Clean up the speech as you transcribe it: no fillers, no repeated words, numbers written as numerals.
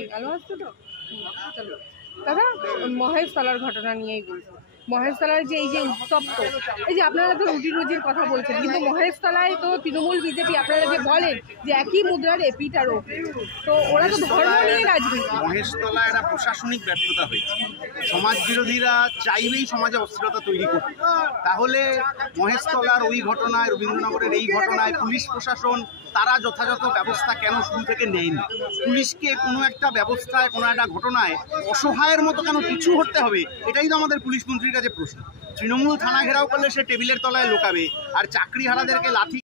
নেই, আলো আসছে তো। চলো দাদা, মহেশতলার ঘটনা নিয়েই বলবো। মহেশতলায় যে এই যে উত্তপ্ত, এই যে আপনারা তো রুটি রুজির কথা বলছেন, কিন্তু মহেশতলায় তো তৃণমূল বিজেপি আপনারা যে বলেন যে একই মুদ্রার এপিঠ আর ওপিঠ, তো ওরা তো ধর্ম নিয়ে রাজনীতি। মহেশতলায় একটা প্রশাসনিক ব্যর্থতা হয়েছে। সমাজ বিরোধীরা চাইবেই সমাজে অস্থিরতা তৈরি করতে, তাহলে মহেশতলার ওই ঘটনায়, রবীন্দ্রনগরের এই ঘটনায় পুলিশ প্রশাসন তারা যথাযথ ব্যবস্থা কেন শুরু থেকে নেয়নি? পুলিশকে কোনো একটা ব্যবস্থায়, কোনো একটা ঘটনায় অসহায়ের মতো কেন পিছু হটতে হবে? এটাই তো আমাদের পুলিশ মন্ত্রীর কাছে প্রশ্ন। তৃণমূল থানা ঘেরাও করলে সে টেবিলের তলায় লোকাবে, আর চাকরিহারাদেরকে লাথি